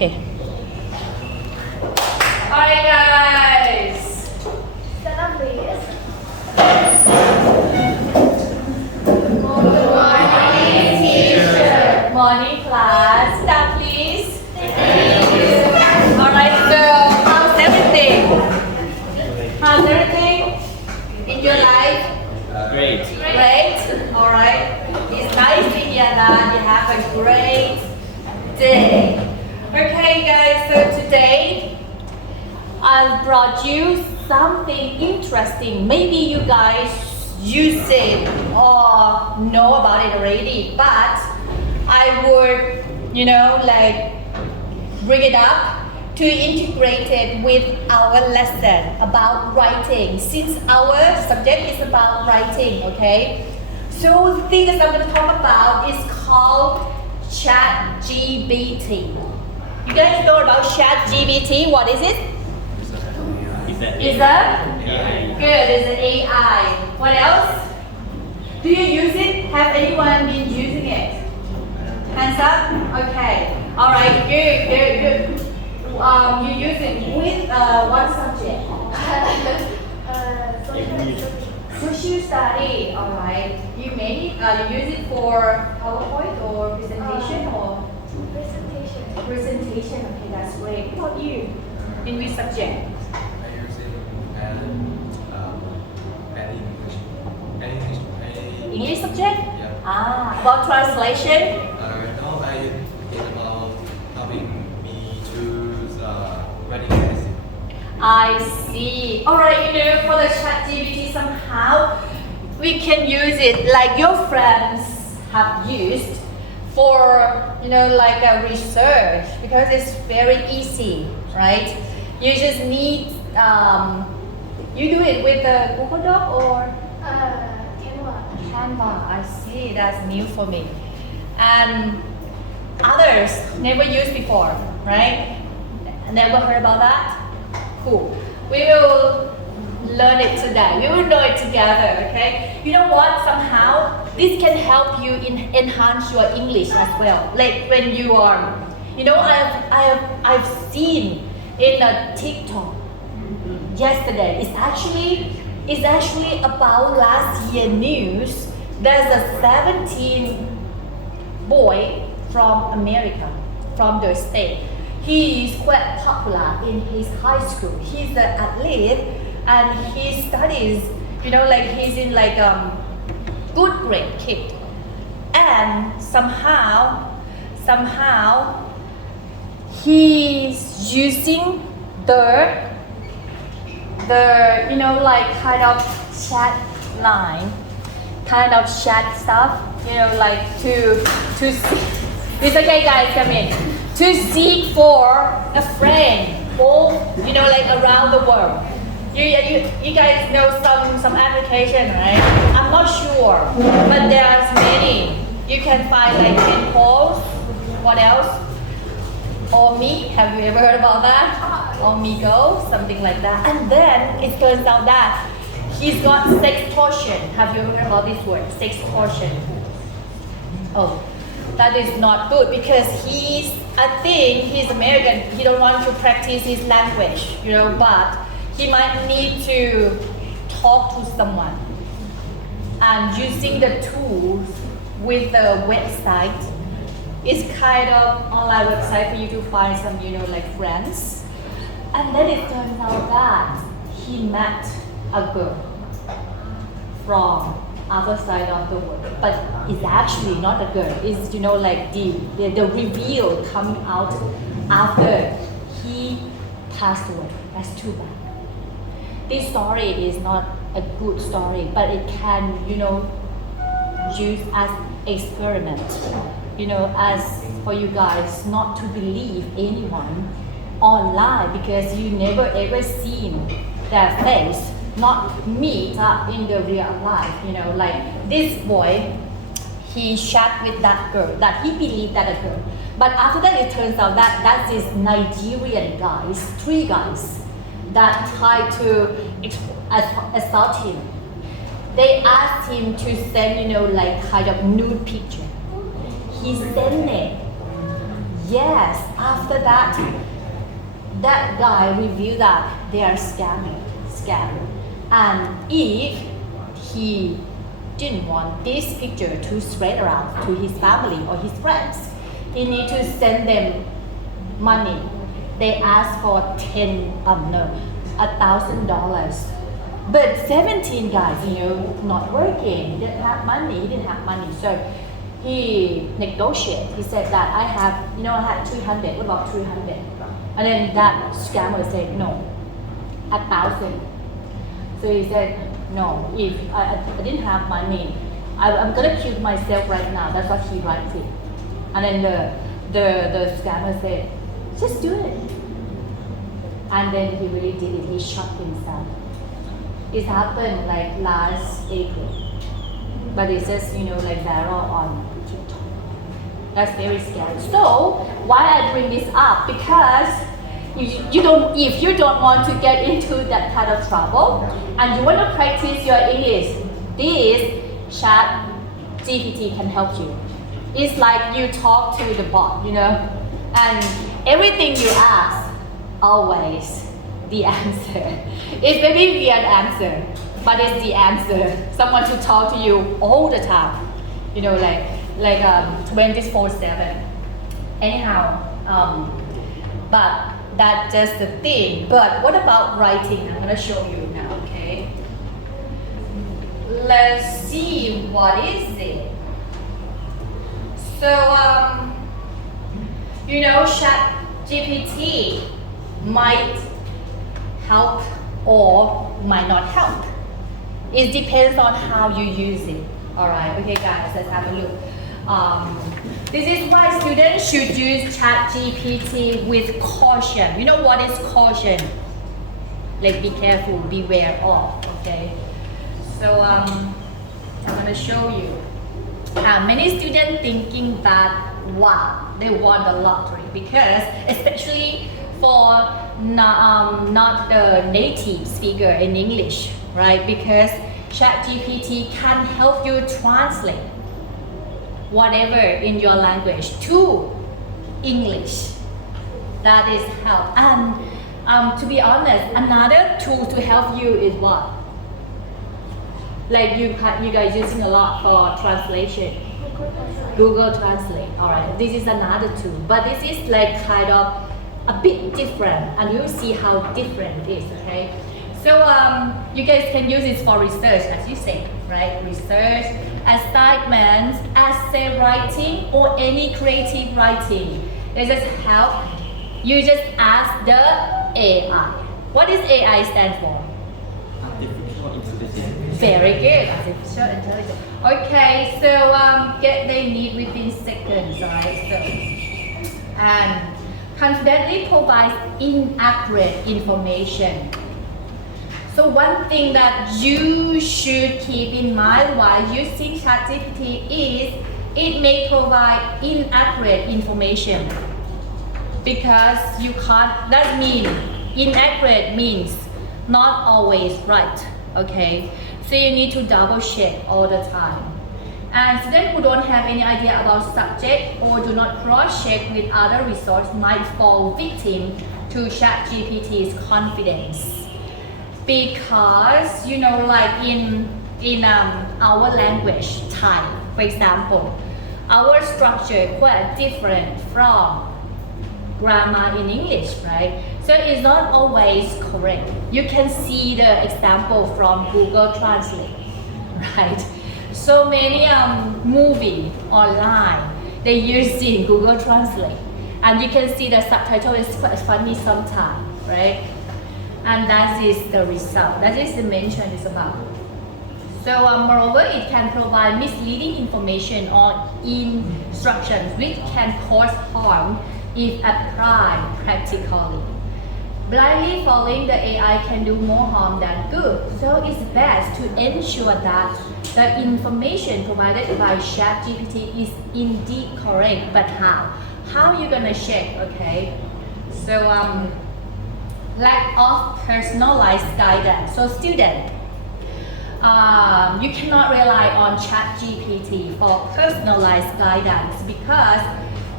Okay. Alright guys. Stand up, please. Morning class. Stand please. Alright, so how's everything? How's everything in your life? Great. Great. Alright. It's nice to hear that you have a great day. Okay guys, so today I brought you something interesting. Maybe you guys use it or know about it already, but I would, bring it up to integrate it with our lesson about writing, since our subject is about writing, okay? So the thing that I'm going to talk about is called ChatGPT. You guys know about ChatGPT? What is it? Is a good. It's an AI. What else? Do you use it? Have anyone been using it? Hands up. Okay. All right. Good. You use it with what subject? Social study. All right. You made it. You use it for PowerPoint or presentation or presentation. Okay, that's great. What about you? In which subject? English subject? Yeah. About translation? No, I think about helping me choose writing essay. I see. Alright, for the ChatGPT somehow we can use it like your friends have used for, like a research, because it's very easy, right? You just need, you do it with a Google Doc or Canva. I see, that's new for me. And others never used before, right? Never heard about that? Cool. We will learn it today. We will know it together, okay? You know what? Somehow this can help you enhance your English as well. Like when you are, I've seen in a TikTok yesterday. It's actually about last year news. There's a 17 boy from America, from the state. He is quite popular in his high school. He's an athlete and he studies, he's in good grade kid. And somehow he's using the kind of chat line, kind of chat stuff, to see. It's okay guys, come in. To seek for a friend, both, around the world. You guys know some application, right? I'm not sure, but there's many. You can find like pen pals. What else? Omi, have you ever heard about that? Omigo, something like that. And then it turns out that he's got sextortion. Have you ever heard about this word? Sextortion. Oh, that is not good because I think he's American. He don't want to practice his language, but he might need to talk to someone. And using the tools with the website, it's kind of online website for you to find some, friends. And then it turns out that he met a girl from other side of the world, but it's actually not a girl. It's the reveal coming out after he passed away. That's too bad. This story is not a good story, but it can use as experiment. As for you guys not to believe anyone online because you never ever seen their face, not meet up in the real life. This boy, he chat with that girl that he believed that a girl, but after that it turns out that that's this Nigerian guys, 3 guys that tried to assault him. They asked him to send kind of nude picture. He sent it. Yes, after that, that guy revealed that they are scam. And if he didn't want this picture to spread around to his family or his friends, he need to send them money. They asked for $1,000. But 17 guys, not working, didn't have money, so he negotiated. He said that I had 300. What about 300? And then that scammer said no, 1,000. So he said no. If I didn't have money, I'm gonna kill myself right now. That's what he writes it. And then the scammer said, just do it. And then he really did it. He shot himself. It happened like last April, but it's just viral on TikTok. That's very scary. So why I bring this up? Because if you don't want to get into that kind of trouble and you want to practice your English, this ChatGPT can help you. It's like you talk to the bot, and everything you ask, always the answer. It's maybe weird answer, but it's the answer. Someone to talk to you all the time, 24/7. Anyhow, but that's just the thing. But what about writing? I'm gonna show you now, okay? Let's see what is it. So, ChatGPT might help or might not help. It depends on how you use it. Alright, okay guys, let's have a look. This is why students should use ChatGPT with caution. You know what is caution? Like be careful, beware of, okay? So I'm gonna show you. Many students thinking that wow, they won the lottery because especially for not the native speaker in English, right? Because ChatGPT can help you translate whatever in your language to English. That is help. And to be honest, another tool to help you is what? Like you guys using a lot for translation. Google Translate. Alright, this is another tool, but this is like kind of a bit different, and you'll see how different it is. Okay, so you guys can use this for research, as you say, right? Research, assignments, essay writing, or any creative writing. It just help. You just ask the AI. What does AI stand for? Artificial intelligence. Very good, artificial intelligence. Okay, so get they need within seconds, right? So, and confidently provides inaccurate information. So one thing that you should keep in mind while using ChatGPT is it may provide inaccurate information because you can't. That means inaccurate means not always right. Okay, so you need to double check all the time. And students who don't have any idea about subject or do not cross-check with other resources might fall victim to ChatGPT's confidence. Because like in our language, Thai, for example, our structure quite different from grammar in English, right? So it's not always correct. You can see the example from Google Translate, right? So many movie online, they using Google Translate, and you can see the subtitle is quite funny sometimes, right? And that is the result. That is the mention is about. So moreover, it can provide misleading information or instructions which can cause harm if applied practically. Blindly following the AI can do more harm than good. So it's best to ensure that the information provided by ChatGPT is indeed correct. But how? How are you gonna check? Okay. So lack of personalized guidance. So student, you cannot rely on ChatGPT for personalized guidance because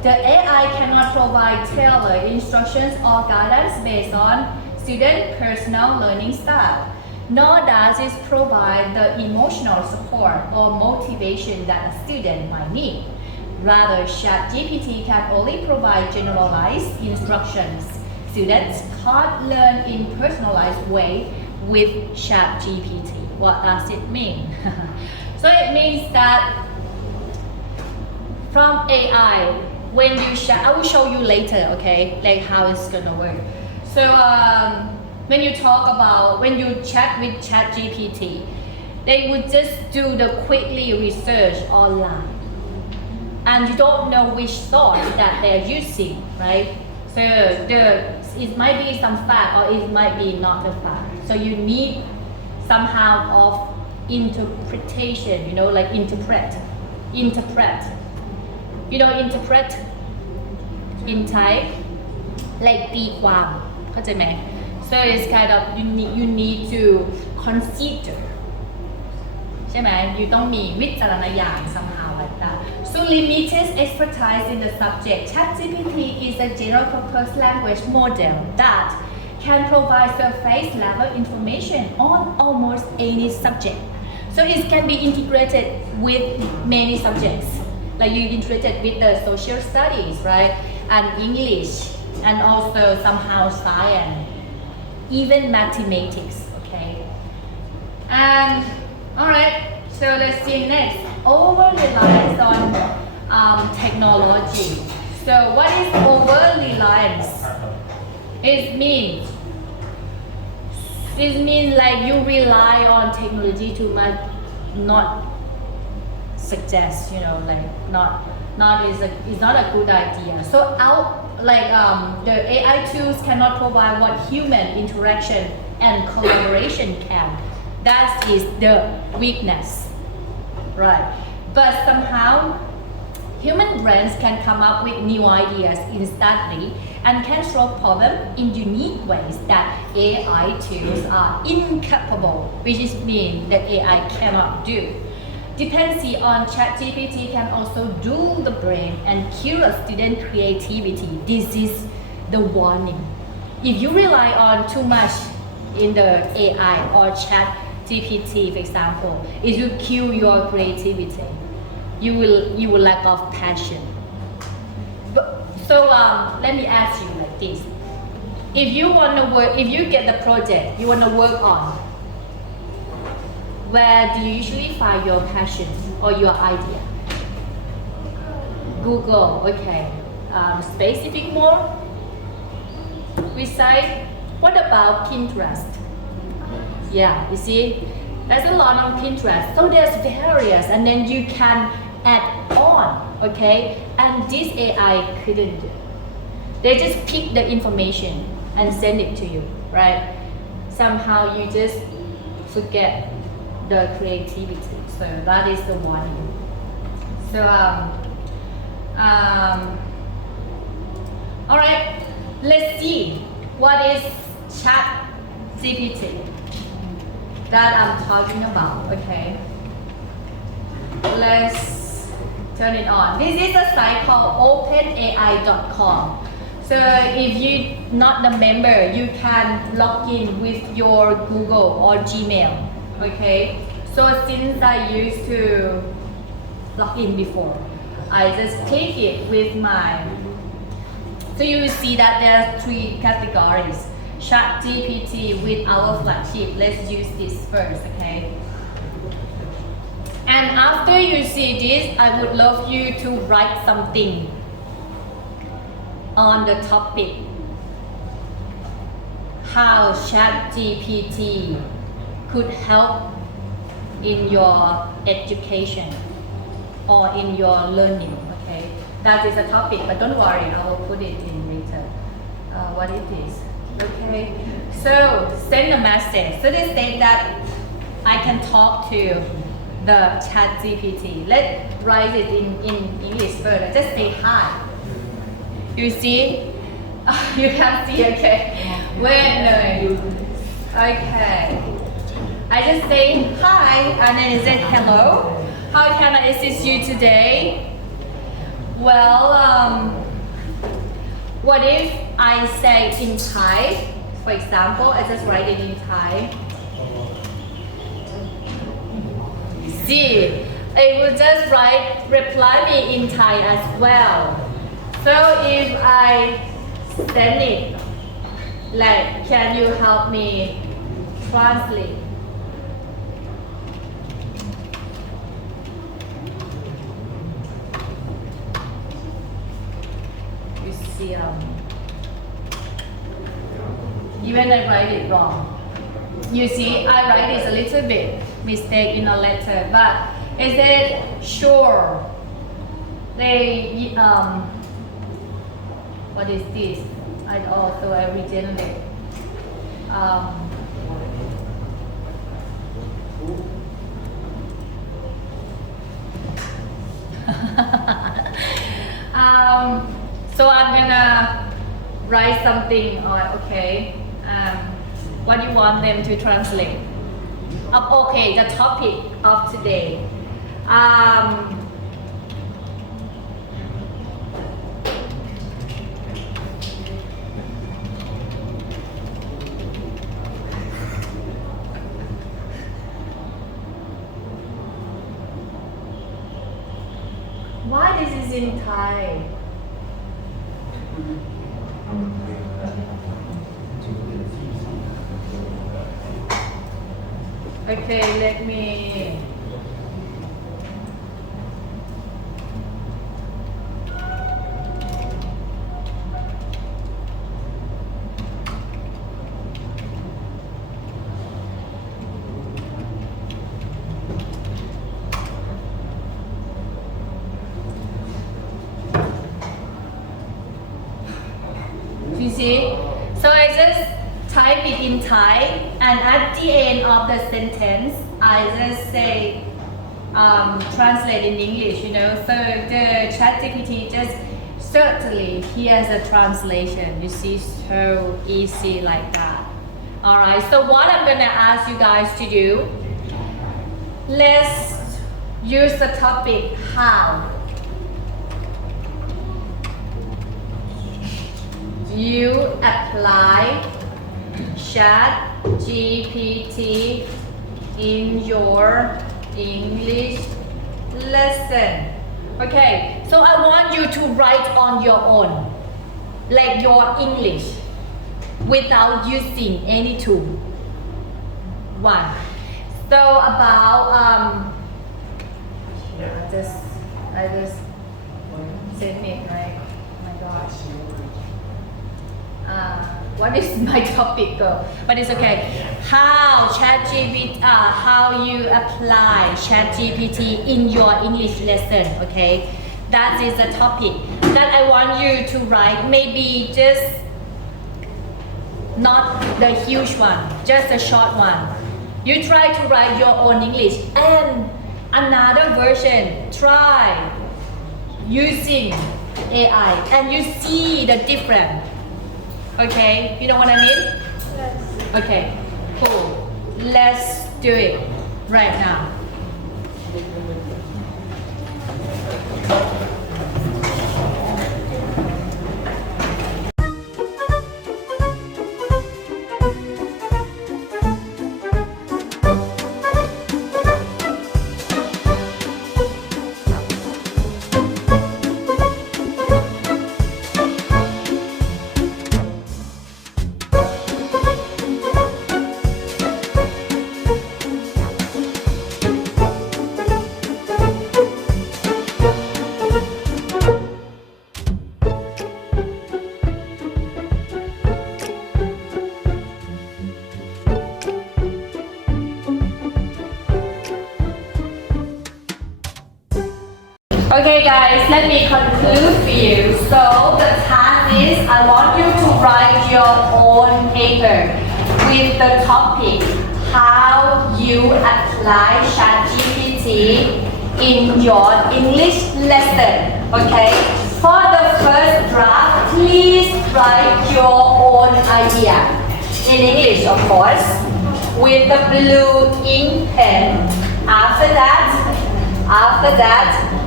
The AI cannot provide tailored instructions or guidance based on student personal learning style, nor does it provide the emotional support or motivation that a student might need. Rather, ChatGPT can only provide generalized instructions. Students can't learn in personalized way with ChatGPT. What does it mean? So it means that from AI, when you I will show you later, okay, like how it's gonna work. So when you talk about, when you chat with ChatGPT, they would just do the quickly research online. And you don't know which source that they're using, right? So it might be some fact or it might be not a fact. So you need somehow of interpretation, you know, like interpret. You know, interpret in Thai, like ตีความเข้าใจไหม so it's kind of you need to consider ใช่ไหม you ต้องมีวิจารณญาณ somehow like that. So limited expertise in the subject. ChatGPT is a general purpose language model that can provide surface level information on almost any subject. So it can be integrated with many subjects. Like you integrated with the social studies, right? And English, and also somehow science, even mathematics, okay? And alright, so let's see next. Over reliance on technology. So what is over reliance? It means like you rely on technology too much, not suggest, you know, like it's not a good idea. So the AI tools cannot provide what human interaction and collaboration can. That is the weakness, right? But somehow human brains can come up with new ideas instantly and can solve problems in unique ways that AI tools are incapable, which is mean that AI cannot do. Dependency on ChatGPT can also dull the brain and kill a student creativity. This is the warning. If you rely on too much in the AI or ChatGPT, for example, it will kill your creativity. You will lack of passion. So let me ask you like this: if you wanna work, if you get the project you wanna work on, where do you usually find your passion or your idea? Google, okay. Specific more? Besides, what about Pinterest? Yeah, you see, there's a lot on Pinterest. So there's various, and then you can add on, okay? And this AI couldn't do. They just pick the information and send it to you, right? Somehow you just forget the creativity. So that is the warning. So all right, let's see what is ChatGPT that I'm talking about. Okay, let's turn it on. This is a site called openai.com. So if you're not the member, you can log in with your Google or Gmail. Okay, so since I used to log in before, I just click it with my, so you will see that there are 3 categories. ChatGPT with our flagship. Let's use this first, okay? And after you see this, I would love you to write something on the topic how ChatGPT could help in your education or in your learning, okay? That is a topic, but don't worry, I will put it in later. What it is, okay? So send a message. So they say that I can talk to the ChatGPT. Let's write it in English first. Just say hi. You see? You can see, okay? When okay. I just say hi and then it says hello. How can I assist you today? Well, what if I say in Thai? For example, I just write it in Thai. See, I will just write reply me in Thai as well. So if I send it, like, can you help me translate? You see, even I write it wrong. You see, I write it a little bit mistake in a letter, but is it sure? They what is this? I regenerate. So I'm gonna write something. Okay. What do you want them to translate? Okay, the topic of today. Why this is in Thai? Okay, let me. You see? So I just type it in Thai, and at the end of the sentence, I just say translate in English. So the ChatGPT just certainly hears a translation. You see, so easy like that. All right. So what I'm gonna ask you guys to do, let's use the topic how. You apply ChatGPT in your English lesson. Okay, so I want you to write on your own, like your English, without using any tool. One. So about I just sent it, right? Oh my gosh. What is my topic go? But it's okay. How you apply ChatGPT in your English lesson, okay? That is the topic that I want you to write. Maybe just not the huge one, just a short one. You try to write your own English, and another version, try using AI, and you see the difference. Okay, you know what I mean? Yes. Okay, cool. Let's do it right now. Okay guys, let me conclude for you. So the task is I want you to write your own paper with the topic how you apply ChatGPT in your English lesson. Okay? For the first draft, please write your own idea in English, of course, with the blue ink pen. After that,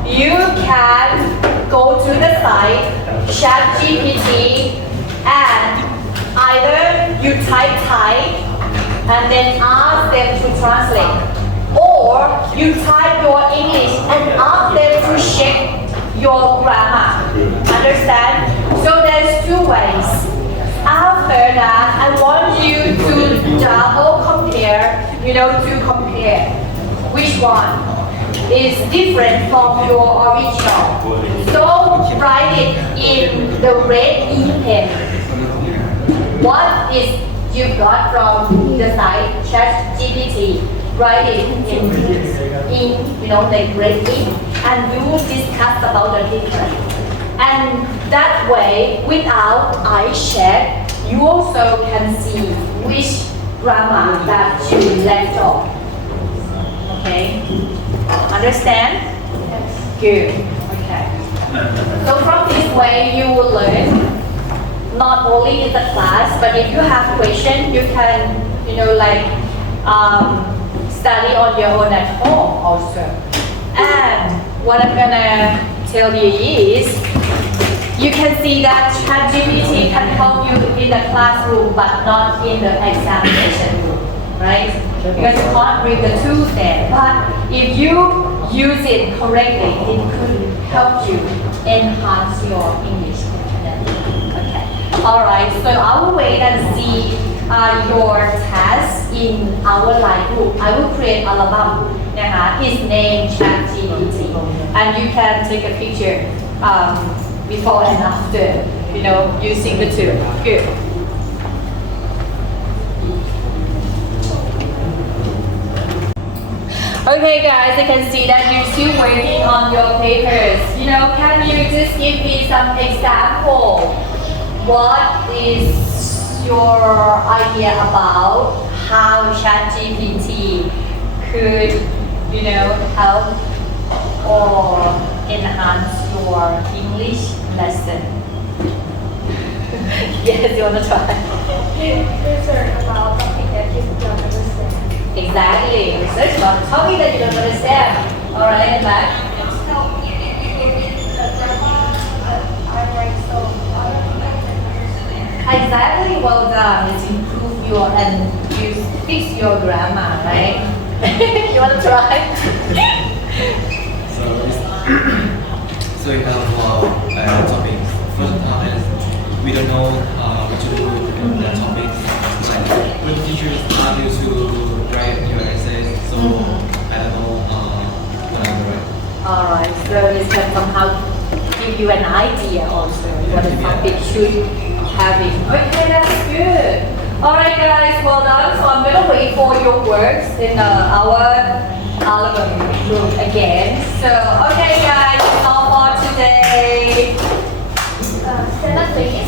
you can go to the site ChatGPT and either you type Thai and then ask them to translate, or you type your English and ask them to check your grammar. Understand? So there's two ways. After that, I want you to double compare, to compare which one is different from your original. So write it in the red ink pen. What is you got from the site ChatGPT? Write it in like red ink, and we will discuss about the difference. And that way, without eye check, you also can see which grammar that you left off. Okay? Understand? Yes. Good. Okay. So from this way, you will learn not only in the class, but if you have questions, you can, study on your own at home also. And what I'm gonna tell you is, you can see that ChatGPT can help you in the classroom, but not in the examination room, right? Because you can't read the tools there. But if you use it correctly, it could help you enhance your English. Okay. All right. So I will wait and see your test in our live group. I will create album. His name ChatGPT, and you can take a picture before and after, using the tool. Good. Okay guys, I can see that you're still working on your papers. Can you just give me some example? What is your idea about how ChatGPT could, help or enhance your English lesson? Yes, you want to try? Research about something that you don't understand. Exactly. Research about a topic that you don't understand. All right, and back. Exactly. Well done. It's improve your and you fix your grammar, right? You want to try? So we have topics. First time is we don't know what to do with the topics. Like when teachers ask you to write your essays, so I don't know what I'm writing. All right. So it can somehow give you an idea also what the topic should have it. Okay, that's good. All right, guys. Well done. So I'm gonna wait for your works in our album room again. So okay, guys. That's all for today. Stand up, please.